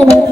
Gracias.